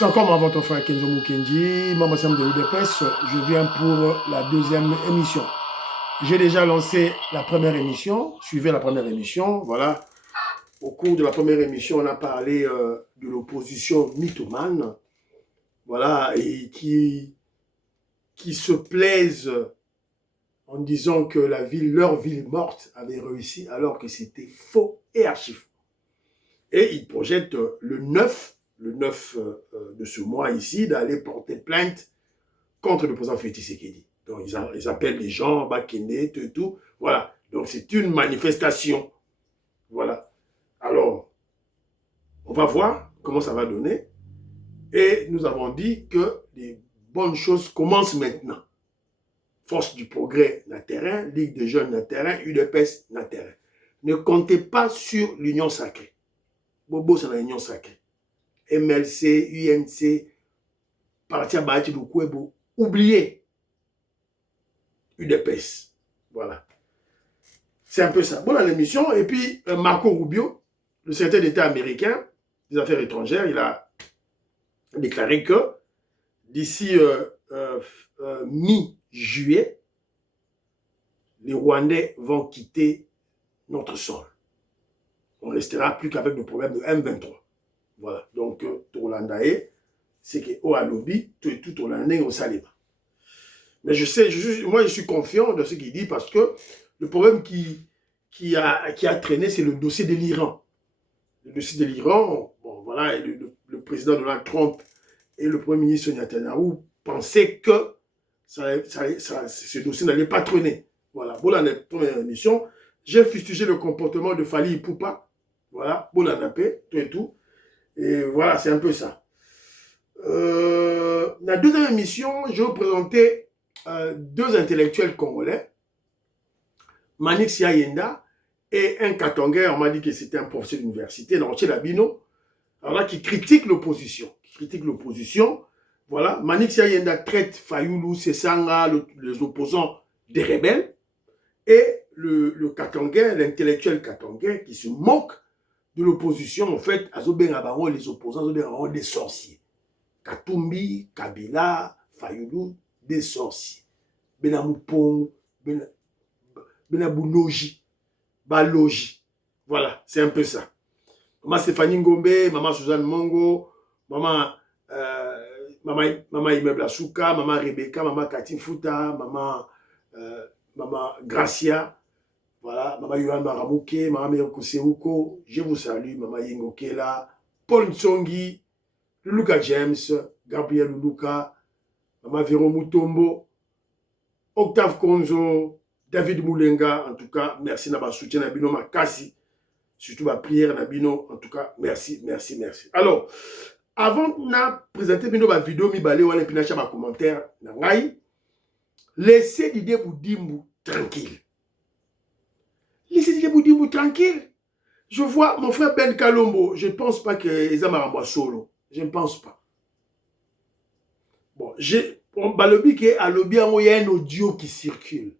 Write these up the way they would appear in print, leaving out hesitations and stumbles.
C'est encore moi, votre frère Kenzo Mukendi, membre de l'UDPS. Je viens pour la deuxième émission. J'ai déjà lancé la première émission, suivez la première émission, voilà. Au cours de la première émission, on a parlé de l'opposition mythomane, voilà, et qui se plaisent en disant que leur ville morte avait réussi alors que c'était faux et archi faux. Et ils projettent le 9 de ce mois ici, d'aller porter plainte contre le président Félix Tshisekedi. Donc, ils appellent les gens, Bakene, tout. Voilà. Donc, c'est une manifestation. Voilà. Alors, on va voir comment ça va donner. Et nous avons dit que les bonnes choses commencent maintenant. Force du progrès n'a terrain, Ligue des jeunes n'a terrain, UDPS n'a terrain. Ne comptez pas sur l'union sacrée. Bobo, c'est l'union sacrée. MLC, UNC, Parti Abati Lukwebo, oubliez UDPS. Voilà. C'est un peu ça. Bon, dans l'émission, et puis Marco Rubio, le secrétaire d'État américain des Affaires étrangères, il a déclaré que d'ici mi-juillet, les Rwandais vont quitter notre sol. On ne restera plus qu'avec le problème de M23. Voilà. Donc, Tolandae, c'est que au Alobi, tout Tolandais au Salima. Mais moi, je suis confiant de ce qu'il dit parce que le problème qui a traîné, c'est le dossier de l'Iran. Le dossier de l'Iran, bon, voilà, le président Donald Trump et le premier ministre Netanyahu pensaient que ce dossier n'allait pas traîner. Voilà, pour la première émission, j'ai fustigé le comportement de Fali Ipupa. Voilà, pour la napé, tout et tout. Et voilà, c'est un peu ça. La deuxième émission, je vais vous présenter deux intellectuels congolais, Manix Yayenda et un Katongais. On m'a dit que c'était un professeur d'université, Nanché Labino, alors là, qui critique l'opposition. Voilà, Manix Yayenda traite Fayoulou, Sessanga, les opposants des rebelles, et le Katongais, l'intellectuel Katongais, qui se moque de l'opposition, en fait, les opposants, des sorciers. Katumbi, Kabila, Fayoulou, des sorciers. Benamupong, Benaboulogi, Balogi. Voilà, c'est un peu ça. Maman Stéphanie Ngombe, maman Suzanne Mongo, maman Immeuble Asuka, maman Rebecca, maman Katin Fouta, maman Gracia, voilà, maman Yohan Maramouke, maman Miyoko Seuko, je vous salue, maman Yengo Kela, Paul Nsongi, Luluka James, Gabriel Luluka, maman Véro Mutombo, Octave Konzo, David Moulenga, en tout cas, merci d'avoir soutien Nabino Makasi, surtout ma prière Nabino, en tout cas, merci. Alors, avant de présenter ma vidéo, ma commentaire, laissez Didier Boudimbu tranquille. Laissez Didier Boudimbu tranquille. Je vois mon frère Ben Kalombo, je ne pense pas que Zamaramba solo. Je ne pense pas. Bon, il y a un audio qui circule.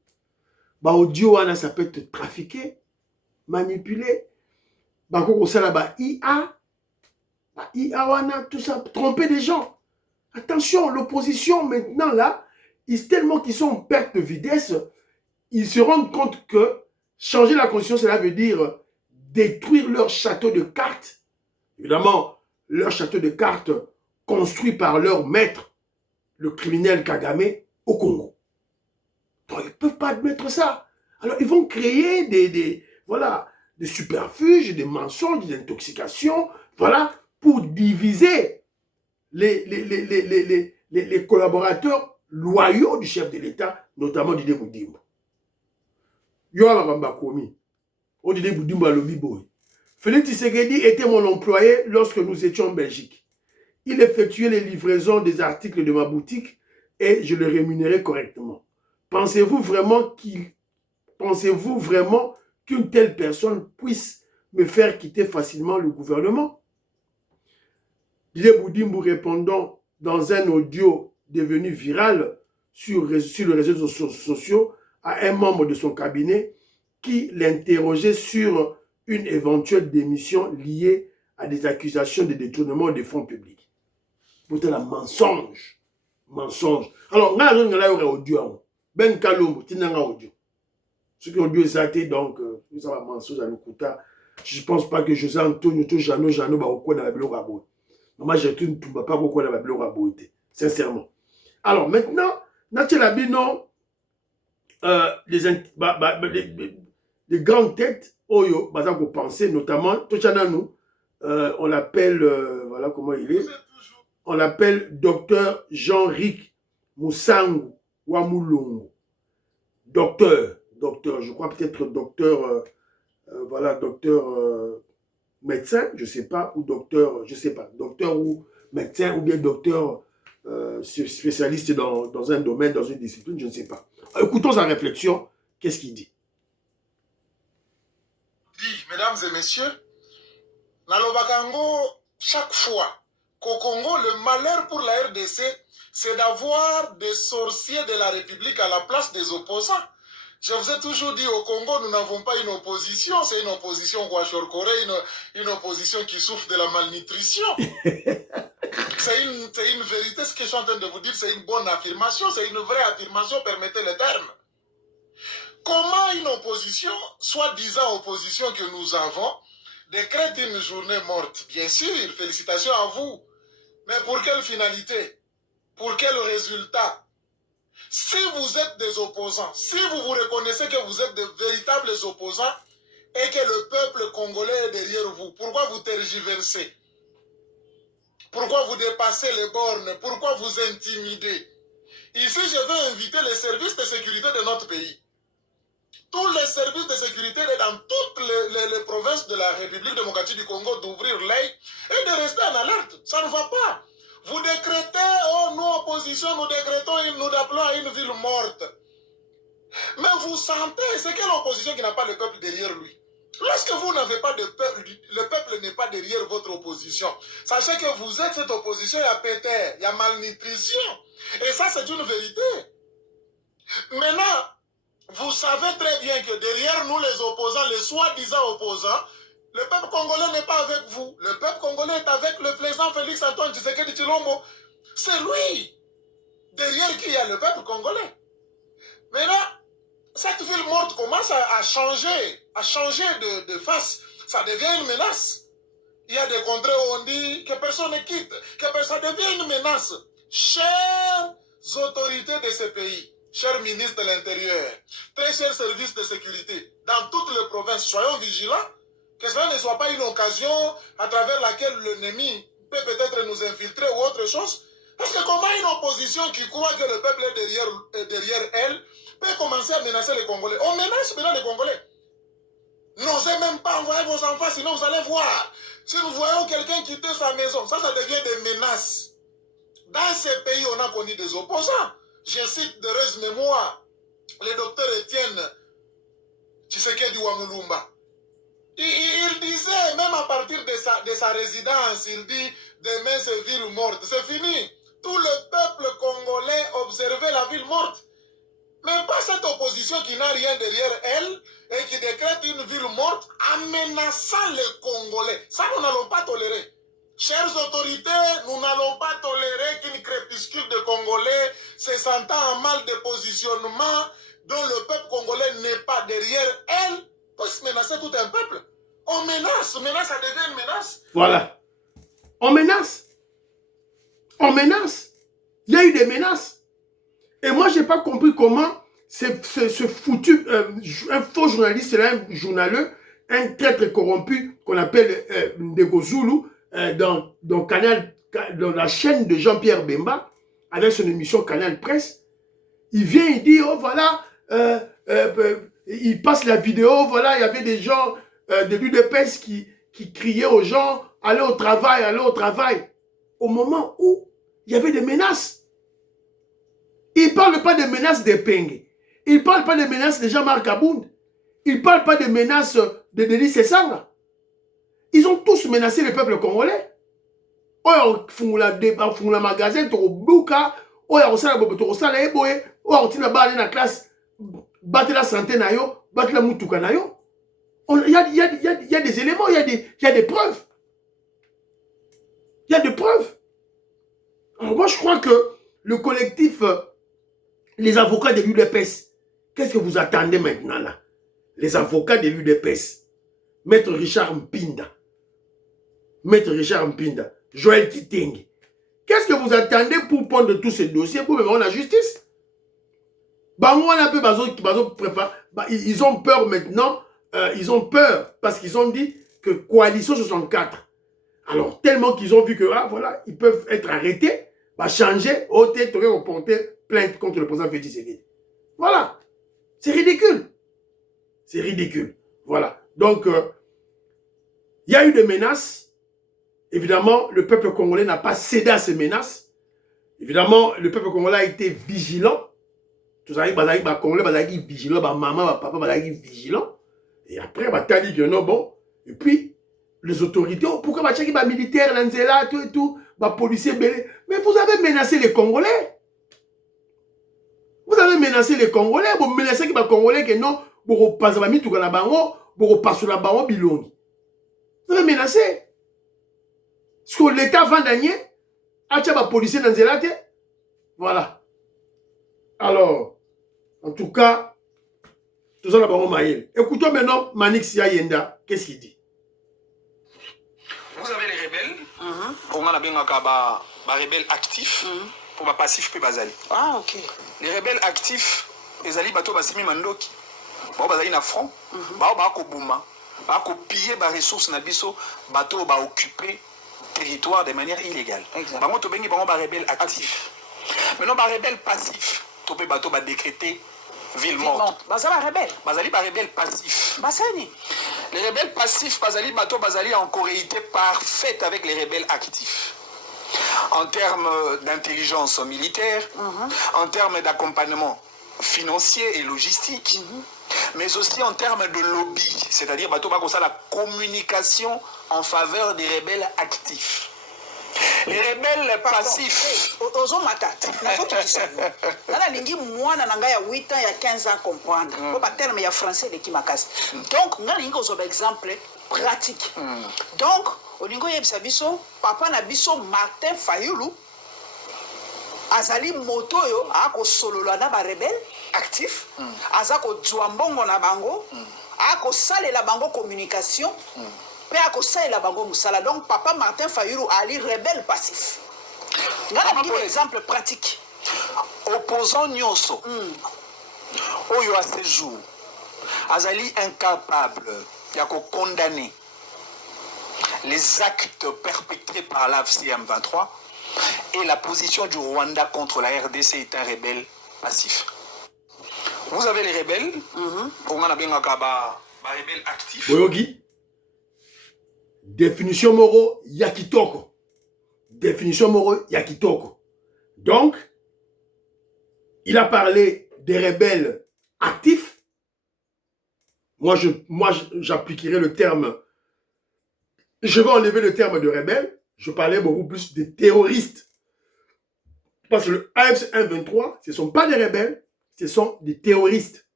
Audio, ça peut être trafiqué, manipulé. IA, tout ça, tromper des gens. Attention, l'opposition maintenant là, tellement qu'ils sont en perte de vitesse, ils se rendent compte que changer la constitution, cela veut dire détruire leur château de cartes. Évidemment, leur château de cartes construit par leur maître, le criminel Kagame, au Congo. Donc, ils ne peuvent pas admettre ça. Alors, ils vont créer des superfuges, des mensonges, des intoxications, voilà, pour diviser les collaborateurs loyaux du chef de l'État, notamment Didier Boudimbu. Félix Tshisekedi était mon employé lorsque nous étions en Belgique. Il effectuait les livraisons des articles de ma boutique et je le rémunérais correctement. Pensez-vous vraiment qu'une telle personne puisse me faire quitter facilement le gouvernement? Didier Boudimbu répondant dans un audio devenu viral sur les réseaux sociaux à un membre de son cabinet qui l'interrogeait sur une éventuelle démission liée à des accusations de détournement des fonds publics. Pour la mensonge. Mensonge. Alors, on a un audio. Ben Kalombo, tu n'as pas audio. Ce qui ont dû exalter, donc, ça va mensonge à l'Okuta. Je ne pense pas que José Antonio, Jano, va au coin de la Bilo Rabo. Moi, je ne peux pas au coin de la Bilo Rabo. Sincèrement. Alors, maintenant, Natchelabino, les grandes têtes, Oyo, bah, vous pensez, notamment, Tochananou, on l'appelle, voilà comment il est, on l'appelle docteur Jean-Ric Moussangu Wamulongo. Docteur, je crois peut-être docteur, voilà, docteur médecin, je ne sais pas, ou docteur, je ne sais pas, docteur ou médecin, ou bien docteur spécialiste dans un domaine, dans une discipline, je ne sais pas. Écoutons sa réflexion, qu'est-ce qu'il dit? Mesdames et messieurs, Nalobakango, chaque fois qu'au Congo, le malheur pour la RDC, c'est d'avoir des sorciers de la République à la place des opposants. Je vous ai toujours dit, au Congo, nous n'avons pas une opposition, c'est une opposition Guachorkoré, une opposition qui souffre de la malnutrition. C'est une vérité, ce que je suis en train de vous dire, c'est une bonne affirmation, c'est une vraie affirmation, permettez le terme. Comment une opposition, soi-disant opposition que nous avons, décrète une journée morte? Bien sûr, félicitations à vous. Mais pour quelle finalité? Pour quel résultat? Si vous êtes des opposants, si vous vous reconnaissez que vous êtes de véritables opposants et que le peuple congolais est derrière vous, pourquoi vous tergiversez? Pourquoi vous dépassez les bornes? Pourquoi vous intimidez? Ici, je veux inviter les services de sécurité de notre pays. Tous les services de sécurité dans toutes les provinces de la République démocratique du Congo d'ouvrir l'œil et de rester en alerte. Ça ne va pas. Vous décrétez, oh, nous, opposition, nous décrétons, nous appelons à une ville morte. Mais vous sentez, c'est quelle opposition qui n'a pas le peuple derrière lui? Lorsque vous n'avez pas de peuple, le peuple n'est pas derrière votre opposition. Sachez que vous êtes cette opposition, il y a péter, il y a malnutrition. Et ça, c'est une vérité. Maintenant, vous savez très bien que derrière nous, les opposants, les soi-disant opposants, le peuple congolais n'est pas avec vous. Le peuple congolais est avec le président Félix Antoine Tshisekedi Tshilombo. C'est lui, derrière qui il y a le peuple congolais. Maintenant, cette ville morte commence à changer de face. Ça devient une menace. Il y a des contrées où on dit que personne ne quitte, que ça devient une menace. Chères autorités de ce pays, chers ministres de l'Intérieur, très chers services de sécurité, dans toutes les provinces, soyons vigilants, que cela ne soit pas une occasion à travers laquelle l'ennemi peut peut-être nous infiltrer ou autre chose. Parce que comment une opposition qui croit que le peuple est derrière elle peut commencer à menacer les Congolais? On menace maintenant les Congolais. N'osez même pas envoyer vos enfants, sinon vous allez voir. Si nous voyons quelqu'un quitter sa maison, ça devient des menaces. Dans ces pays, on a connu des opposants. Je cite de heureuse mémoire le docteur Étienne Tshisekedi Wamulumba. Il disait, même à partir de sa résidence, il dit, demain c'est ville morte. C'est fini. Tout le peuple congolais observait la ville morte. Mais pas cette opposition qui n'a rien derrière elle et qui décrète une ville morte en menaçant les Congolais. Ça, nous n'allons pas tolérer. Chères autorités, nous n'allons pas tolérer qu'une crépuscule de Congolais se sentant en mal de positionnement dont le peuple congolais n'est pas derrière elle puisse menacer tout un peuple. On menace, ça devient une menace. Voilà. On menace. On menace. Il y a eu des menaces. Et moi, je n'ai pas compris comment ce foutu, un faux journaliste, un journaleux, un traître corrompu qu'on appelle Ndeko Zulu, dans la chaîne de Jean-Pierre Bemba, avec son émission Canal Presse, il vient, il dit, oh voilà, il passe la vidéo, voilà, il y avait des gens de l'UDPS qui criaient aux gens, allez au travail, au moment où il y avait des menaces. Il ne parle pas des menaces des Penge. Il ne parle pas des menaces de Jean-Marc Abound. Il ne parle pas des menaces de Denis Sessanga. Ils ont tous menacé le peuple congolais. Oyo fungula débat, fungula magasin, toko buka, oyo osala bobo, toko sala eboye, oyo tina ba na classe, battre la santé na yo, battre la mutuka na yo. Il y a des éléments, il y a des preuves. Il y a des preuves. Alors moi, je crois que le collectif, les avocats de l'UDPS, qu'est-ce que vous attendez maintenant là? Les avocats de l'UDPS, Maître Richard Mpinda, Joël Kiteng, qu'est-ce que vous attendez pour prendre tous ces dossiers pour mener la justice? Ils ont peur maintenant, ils ont peur parce qu'ils ont dit que Coalition 64. Alors, tellement qu'ils ont vu que, voilà, ils peuvent être arrêtés, changer, ôter, porter plainte contre le président Félix Tshisekedi. Voilà. C'est ridicule. C'est ridicule. Voilà. Donc, il y a eu des menaces. Évidemment, le peuple congolais n'a pas cédé à ces menaces. Évidemment, le peuple congolais a été vigilant. Tout ça, les Congolais sont vigilants, maman, papa, vigilants. Et après, tu as dit que non, bon. Et puis, les autorités, pourquoi tu as dit que les militaires, les policiers, mais vous avez menacé les Congolais. Vous avez menacé les Congolais. Vous menacez les Congolais que non, vous passez la bango, vous passez la bango bilongi. Vous avez menacé. Parce que l'État va gagner, a des policiers dans les voilà. Alors, en tout cas, tout ça là bango maïl. Écoutons maintenant Manix Yayenda, qu'est-ce qu'il dit? Vous avez les rebelles, on a bien un rebelle actif, pour ma passif puis bazali. Ah, ok. Les rebelles actifs, les ali bateau basimi mandoki, bazali na front, ba ko bouma, ba ko piller ba ressources na biso, bateau ba occuper territoire de manière illégale. Bango to bengi bango ba rebelle actif. Maintenant ba rebelle passif, to pe bateau ba décréter ville morte. Bazali rebelle. Bazali ba rebelle passif. Basani. Les rebelles passifs, Bazali Bato Bazali en coréité parfaite avec les rebelles actifs. En termes d'intelligence militaire, en termes d'accompagnement financier et logistique, mais aussi en termes de lobby, c'est-à-dire Bato Bakosa la communication en faveur des rebelles actifs. Les rebelles passifs. Ozo matate. Nana lingi mwana nanga ya 8 ans, il y a 15 ans comprendre. Pas terme ya français de Kimakasi. Donc, nana lingi ozo exemple pratique. Donc, au lingo yebisa biso, papa na biso Martin Fayulu azali moto yo ako solola na ba rebelle actif, azako juambongo na bango, ako sale la bango communication. Donc, papa Martin Fayulu Ali rebelle passif. Pour exemple pratique. Opposant Nyoso, Oyo à ce jour, Azali incapable de condamner les actes perpétrés par l'AFCM 23 et la position du Rwanda contre la RDC est un rebelle passif. Vous avez les rebelles, on a bien un rebelle actif. Oyogi. Définition Moro Yakitoko. Définition Moro Yakitoko. Donc, il a parlé des rebelles actifs. Moi, j'appliquerai le terme. Je vais enlever le terme de rebelle. Je parlais beaucoup plus des terroristes. Parce que le AFC 123, ce ne sont pas des rebelles, ce sont des terroristes.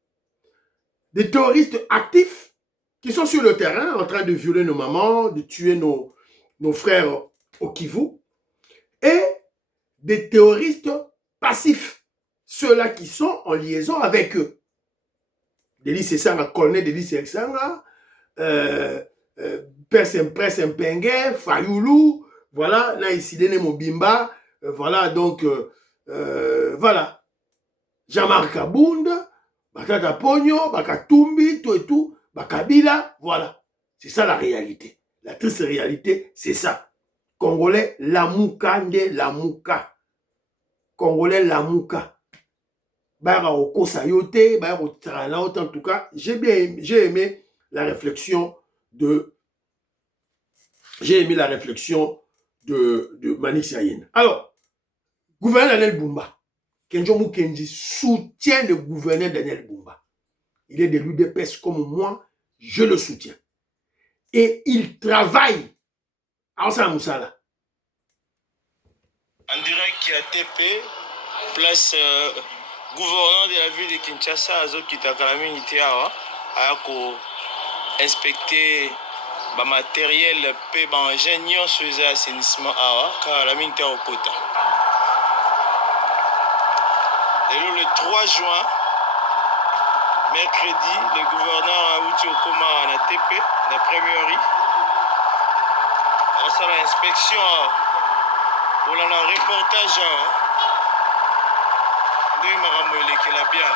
Des terroristes actifs qui sont sur le terrain en train de violer nos mamans, de tuer nos frères au Kivu, et des terroristes passifs, ceux-là qui sont en liaison avec eux. Delis Sessanga, colonel Delis Sessanga, Presse Mpengue, Fayulu, voilà, Naïsidene Mobimba, voilà, donc, voilà, Jean-Marc Abound, Bakata Pogno, Bakatumbi, tout et tout, Bakabila, voilà. C'est ça la réalité. La triste réalité, c'est ça. Congolais, Lamouka, Nde Lamouka. Congolais, Lamouka. Bara Oko Sayote, Bara Otranaut, en tout cas, j'ai aimé la réflexion de Manix Yayen. Alors, gouverneur Daniel Bumba, Kenjo Mukendi soutient le gouverneur Daniel Bumba. Il est de l'UDPS comme moi, je le soutiens. Et il travaille à Osa Moussala. En direct à TP, place gouverneur de la ville de Kinshasa, Azo Kitakalami Niteawa, a inspecté le matériel et l'ingénieur sur les assainissement, car la mine était au quota. Et le 3 juin, mercredi, le gouverneur a outi au coma à TP, la première. On a l'inspection pour le reportage. Nous avons bien.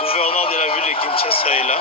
Gouverneur de la ville de Kinshasa est là.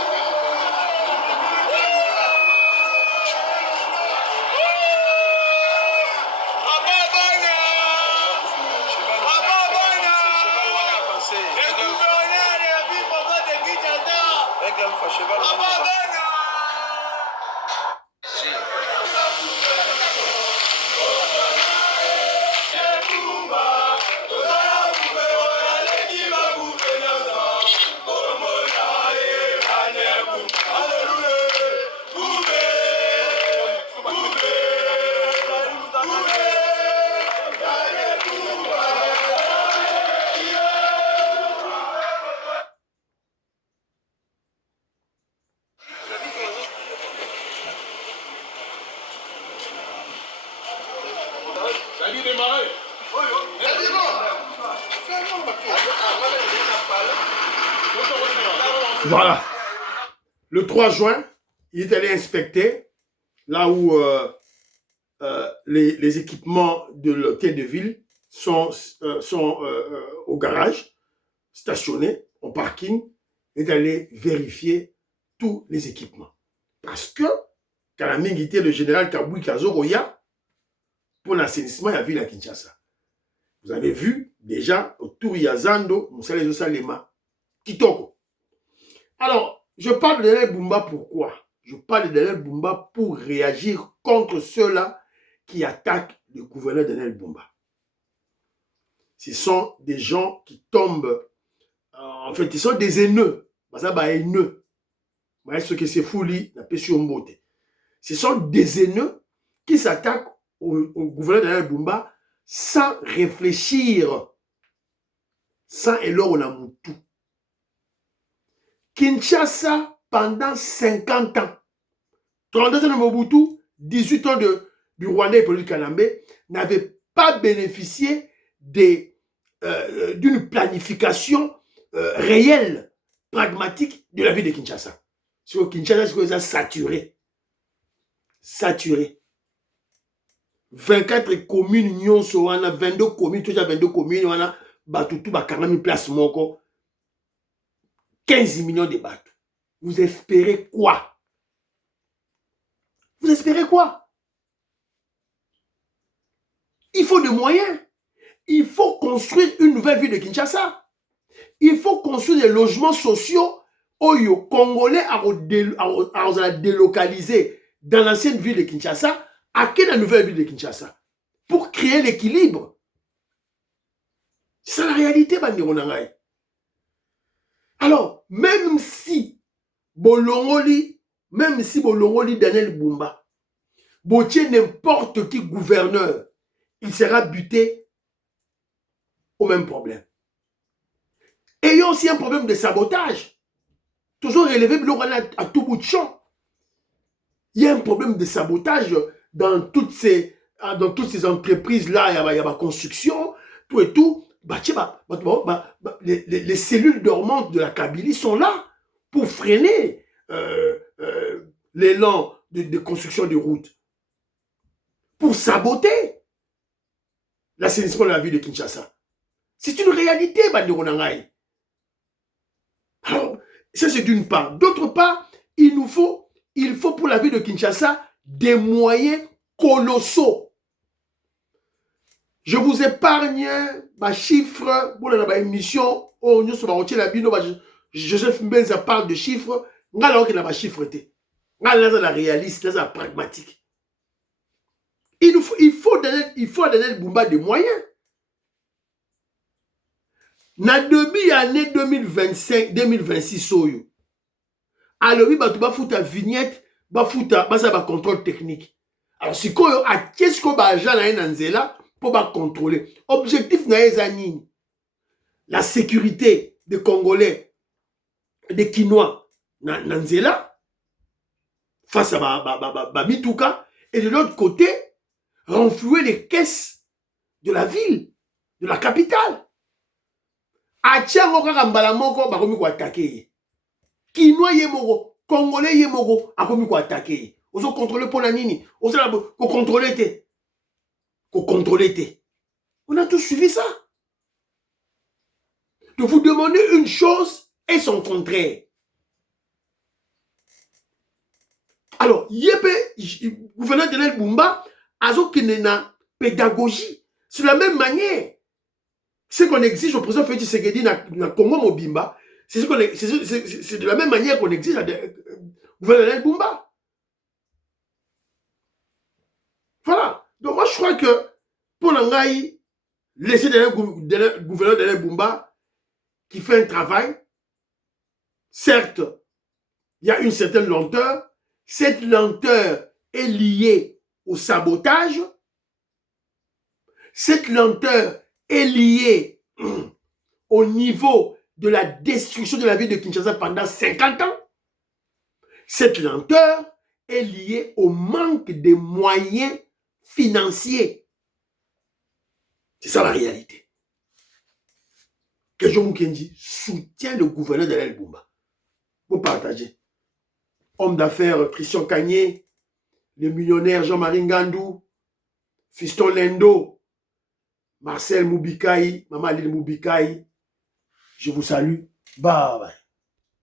Voilà. Le 3 juin, il est allé inspecter là où les équipements de l'hôtel de ville sont au garage, stationnés, au parking. Il est allé vérifier tous les équipements. Parce que, Kalaming était le général Kaboui Kazoroya pour l'assainissement de la ville à Kinshasa. Vous avez vu déjà autour Yazando, Moussale Salema, Kitoko. Alors, je parle de Daniel Bumba pourquoi? Je parle de Daniel Bumba pour réagir contre ceux-là qui attaquent le gouverneur Daniel Bumba. Ce sont des gens qui tombent, en fait, ils sont des haineux. Ce sont des haineux qui s'attaquent au gouverneur Daniel Bumba sans réfléchir, sans élire la moutou. Kinshasa, pendant 50 ans, 30 ans de Mobutu, 18 ans du Rwanda et Paul Kalambe, n'avait pas bénéficié d'une planification réelle, pragmatique de la ville de Kinshasa. Sur Kinshasa, c'est saturé. Saturé. 24 communes, 22 communes, tout ça 22 communes, on a batutu, 40 000 places, 15 millions de bateaux. Vous espérez quoi? Vous espérez quoi? Il faut des moyens. Il faut construire une nouvelle ville de Kinshasa. Il faut construire des logements sociaux aux Congolais à délocaliser dans l'ancienne ville de Kinshasa à la nouvelle ville de Kinshasa pour créer l'équilibre. C'est la réalité, Bandironangaï. Alors, même si Bolongoli Daniel Bumba, Botier n'importe qui gouverneur, il sera buté au même problème. Et il y a aussi un problème de sabotage. Toujours élevé à tout bout de champ. Il y a un problème de sabotage dans toutes ces entreprises-là. Il y a la construction, tout et tout. Les cellules dormantes de la Kabylie sont là pour freiner l'élan de construction de routes, pour saboter l'assainissement de la ville de Kinshasa. C'est une réalité, Bandironangaï. Alors, ça c'est d'une part. D'autre part, il faut pour la ville de Kinshasa des moyens colossaux. Je vous épargne ma chiffre pour la émission. Joseph Mbenza parle de chiffres. Alors qu'il a ma chiffre. La réaliste, la pragmatique. Il faut donner Bumba des moyens. Na début année 2025-2026, alors il va foutre vignette, va foutre contrôle technique. Alors si quoi, qu'est-ce qu'on va agir là, pour contrôler. Objectif naezanini. La sécurité des Congolais, des Quinois, Nanzela, face à Mituka, et de l'autre côté, renflouer les caisses de la ville, de la capitale. Atiango kaka moko bakomi ko attaquer. Quinois yemoko, Congolais yemoko, akomi ko attaquer. Ozo contrôler pour la nini, ozo la ko contrôler te. Ko contrôler te. On a tous suivi ça. De vous demander une chose et son contraire. Alors, gouverneur de l'El-Bumba, azo kinena pédagogie. C'est la même manière. Ce qu'on exige au président Félix Tshisekedi na Congo Mobimba, c'est de la même manière qu'on exige au gouverneur de l'El-Bumba. Voilà. Donc moi je crois que pour l'Angaï, laisser le gouverneur de l'El-Bumba qui fait un travail, certes, il y a une certaine lenteur. Cette lenteur est liée au sabotage. Cette lenteur est liée au niveau de la destruction de la ville de Kinshasa pendant 50 ans. Cette lenteur est liée au manque de moyens financiers. C'est ça la réalité. Kejo Mukendi soutient le gouverneur de l'El-Bumba. Vous partagez. Homme d'affaires Christian Kagné, le millionnaire Jean-Marie Ngandou, Fiston Lendo, Marcel Moubikai, Maman Lille Moubikai, je vous salue. Bye bye.